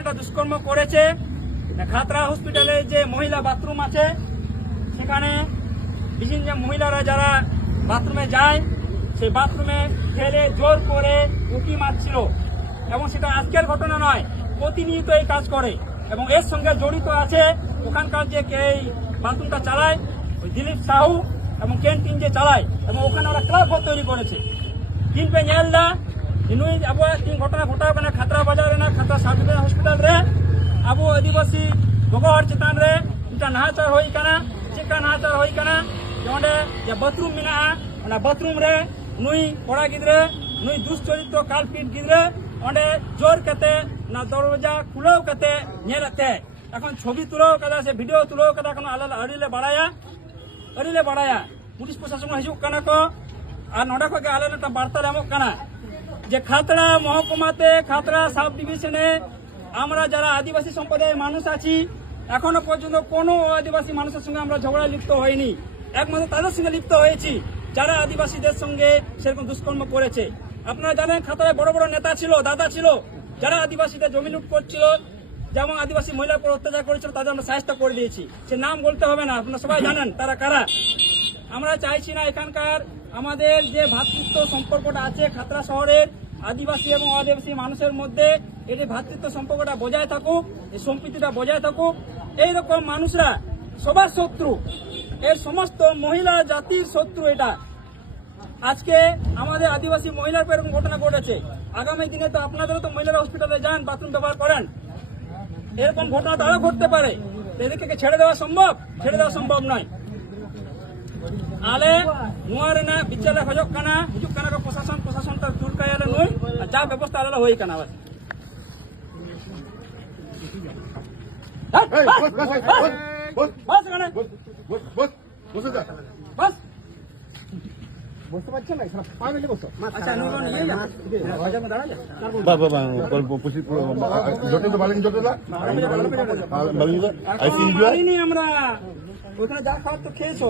ঘটনাটা দুষ্কর্ম করেছে। খাতরা হসপিটালে যে মহিলা বাথরুম আছে, সেখানে বিভিন্ন যে মহিলারা যারা বাথরুমে যায় সেই বাথরুমে ফেলে, জোর করে উঁকি মারছিল। এবং সেটা আজকের ঘটনা নয়, প্রতিনিয়ত এই কাজ করে। এবং এর সঙ্গে জড়িত আছে ওখানকার যে এই বাথরুমটা চালায়, ওই দিলীপ সাহু এবং ক্যান্টিন যে চালায়, এবং ওখানে ওরা ক্লাব ঘর তৈরি করেছে। কিনবে এল্লা ᱤᱱᱩᱭ ᱟᱵᱚᱣᱟᱜ ᱛᱤᱱ ᱜᱷᱚᱴᱚᱱᱟ ᱜᱷᱚᱴᱟᱣ ᱠᱟᱱᱟ ᱠᱷᱟᱛᱲᱟ ᱵᱟᱡᱟᱨ ᱨᱮᱱᱟᱜ ᱠᱷᱟᱛᱲᱟ ᱥᱟᱵ ᱰᱤᱵᱷᱤᱡᱚᱱ ᱦᱚᱥᱯᱤᱴᱟᱞ ᱨᱮ ᱟᱵᱚ ᱟᱹᱫᱤᱵᱟᱹᱥᱤ ᱜᱚᱜᱚ ᱦᱚᱲ ᱪᱮᱛᱟᱱ ᱨᱮ ᱢᱤᱫᱴᱟᱝ ᱱᱟᱦᱟᱪᱟᱨ ᱦᱩᱭ ᱟᱠᱟᱱᱟ ᱪᱮᱫᱠᱟ ᱱᱟᱦᱟᱪᱟᱨ ᱦᱩᱭ ᱟᱠᱟᱱᱟ ᱚᱸᱰᱮ ᱡᱮ ᱵᱟᱛᱷᱨᱩᱢ ᱢᱮᱱᱟᱜᱼᱟ ᱚᱱᱟ ᱵᱟᱛᱷᱨᱩᱢ ᱨᱮ ᱱᱩᱭ ᱠᱚᱲᱟ ᱜᱤᱫᱽᱨᱟᱹ ᱱᱩᱭ ᱫᱩᱥᱪᱚᱨᱤᱛᱨᱚ ᱠᱟᱞᱯᱤᱴ ᱜᱤᱫᱽᱨᱟᱹ ᱚᱸᱰᱮ ᱡᱳᱨ ᱠᱟᱛᱮ ᱚᱱᱟ ᱫᱚᱨᱣᱟᱡᱟ খুলাও কাতে নেলাতে এখন ছবি তুলাও কাদা সে ভিডিও তুলাও কাদা কোন আলাদা আড়িলে বাড়ায়া আড়িলে বাড়ায়া পুলিশ প্রশাসন হিজুক কানা কো আর নডা কো গে আলাদা বার্তা এমক কানা যে খাতড়া মহকুমাতে খাতড়া সাব ডিভিশনে আমরা যারা আদিবাসী সম্প্রদায়ের মানুষ আছি, এখনও পর্যন্ত কোনো আদিবাসী মানুষের সঙ্গে আমরা ঝগড়ায় লিপ্ত হয়নি একমাত্র তাদের সঙ্গে লিপ্ত হয়েছি, যারা আদিবাসীদের সঙ্গে সেরকম দুষ্কর্ম করেছে। আপনারা জানেন খাতড়ায় বড় বড় নেতা ছিল, দাদা ছিল, যারা আদিবাসীদের জমি লুট করছিল, যেমন আদিবাসী মহিলার উপর অত্যাচার করেছিল, তাদের আমরা সাহায্য করে দিয়েছি। সে নাম বলতে হবে না, আপনারা সবাই জানেন তারা কারা। আমরা চাইছি না এখানকার আমাদের যে ভ্রাতৃত্ব সম্পর্কটা আছে খাতড়া শহরের আদিবাসী এবং আদিবাসী মানুষের মধ্যে যে ভ্রাতৃত্ব সম্পর্কটা বজায় থাকুক এই সম্প্রীতিটা বজায় থাকুক। এইরকম মানুষরা সবার শত্রু। এর সমস্ত মহিলা জাতির শত্রু এটা। আজকে আমাদের আদিবাসী মহিলার উপর এরকম ঘটনা ঘটেছে। আগামী দিনে তো আপনাদেরও তো মহিলারা হসপিটালে যান বাথরুম ব্যবহার করেন। এরকম ঘটনা তো আরও ঘটতে পারে। এদেরকে ছেড়ে দেওয়া সম্ভব? ছেড়ে দেওয়া সম্ভব নয়। ᱟᱞᱮ ᱱᱚᱣᱟ ᱨᱮᱱᱟᱜ ᱵᱤᱪᱟᱹᱨ ᱞᱮ ᱠᱷᱚᱡᱚᱜ ᱠᱟᱱᱟ ᱦᱤᱡᱩᱜ ᱠᱟᱱᱟ ᱠᱚ ᱯᱨᱚᱥᱟᱥᱚᱱ ᱯᱨᱚᱥᱟᱥᱚᱱ ᱛᱮ ᱫᱩᱨ ᱠᱟᱭᱟᱞᱮ ᱱᱩᱭ ᱟᱨ ᱡᱟ ᱵᱮᱵᱚᱥᱛᱷᱟ ᱟᱞᱮ ᱞᱮ ᱦᱩᱭ ᱠᱟᱱᱟ ᱵᱟᱥ এই, বস, বস, বস, বস, বস, বাস এখানে বস, বস, বস, বসে যা। বাস বুঝতে পারছেন না সব পা মেলে বসো আচ্ছা নুরো নিয়ে যা বাজার में দাঁড়া যা বা, বা, বা, গল্প, পুষি, পুরো, আ, আ, জটে তো বালিং জটে না? বালিং, বালিং, বালিং, বালিং, আর আই কোনো সি ইন্ডিয়া মারিনি আমরা ওখানে যা খাওয়ার তো খেয়েছো